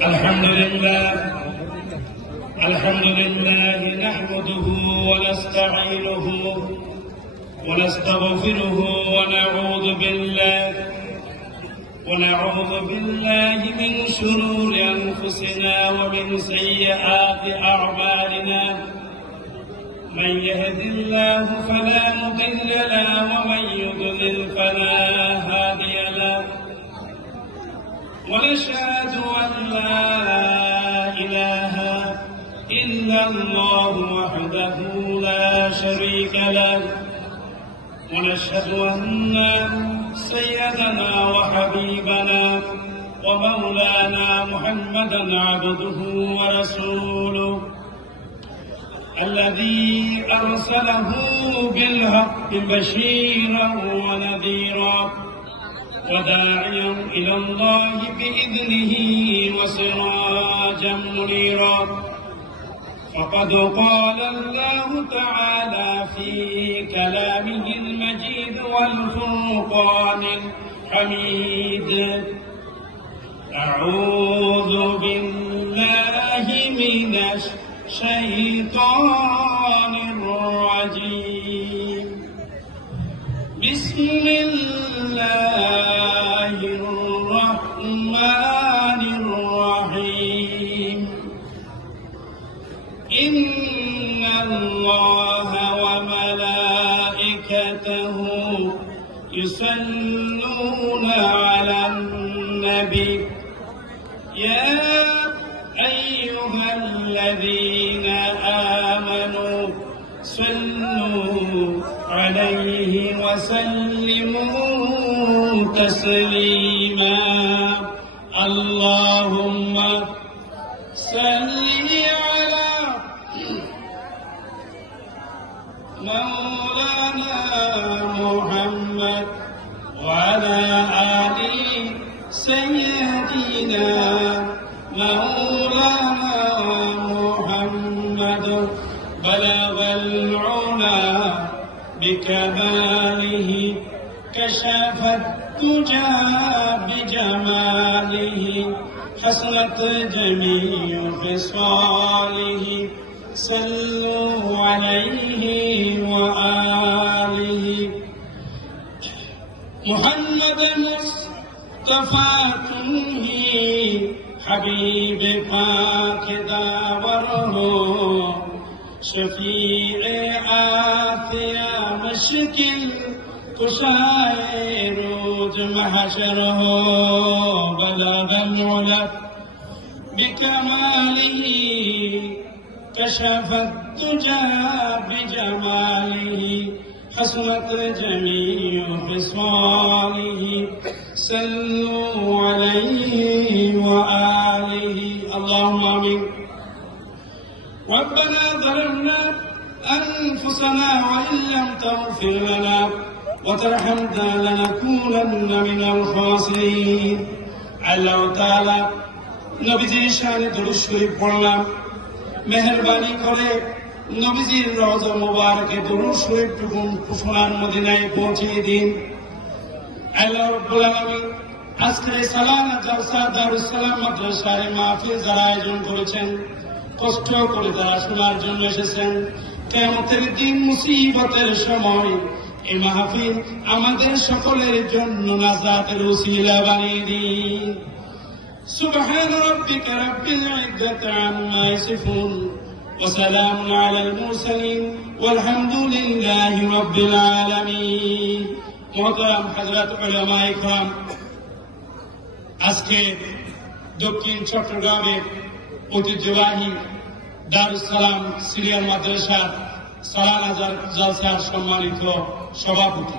الحمد لله نحمده ونستعينه ونستغفره ونعوذ بالله من شرور أنفسنا ومن سيئات أعمالنا من يهد الله فلا مضل له ومن يضلل فلا هادي له ونشهد أن لا إله إلا الله وحده لا شريك له ونشهد أن سيدنا وحبيبنا ومولانا محمدا عبده ورسوله الذي أرسله بالحق بشيرا ونذيرا وداعيا إلى الله بإذنه وسراجا منيرا فقد قال الله تعالى في كلامه المجيد والفرقان الحميد أعوذ بالله من الشيطان الرجيم بسم الله الرحمن الرحيم إن الله وملائكته يصلون على النبي يا أيها الذين آمنوا صلوا عليه وسلموا تسليما اللهم صل على مولانا محمد وعلى آل سيدنا مولانا محمد بلغ العلا بكماله كشف الدجى بجماله حسنت جميع خصاله صلوا عليه وآله محمد مصطفى حبیب پاک داور ہو شفیع آفیا مشکل کشائے روز محشر ہو بلغ العلا بکمالہ کشف الدجى بجمالہ حسنت جميع خصاله صلوا عليه وآله اللهم آمين ربنا ظلمنا أنفسنا وإن لم تغفر لنا وترحمنا لنكونن من الخاسرين الله تعالى নবীজির শানে দরুদ শরীফ পড়লাম মেহেরবানি করে নবীজির রওজা মুবারকে দরুদ শরীফ টুকুন সোনার মদিনায় পৌঁছিয়ে দিন আল্লাহ রাব্বুল আলামিন আজকের সালানা জলসা দারুস সালাম মাদ্রাসায় মাহফিল যারা আয়োজন করেছেন কষ্ট করে তারা শোনার জন্য এসেছেন কিয়ামতের দিন মুসিবতের সময় এই মাহফিল আমাদের সকলের জন্য নাজাতের ওসিলা বানিয়ে দিন সুবহান রাব্বিকা রাব্বিল ইজ্জাতি আম্মা ইয়াসিফুন وسلام على المرسلين والحمد لله رب العالمين محترم حضرات علماء کرام আজকে দক্ষিণ চট্টগ্রামের ঐতিহ্যবাহী দারুস সালাম সিরিয়াল মাদ্রাসার সালানা জলসার সম্মানিত সভাপতি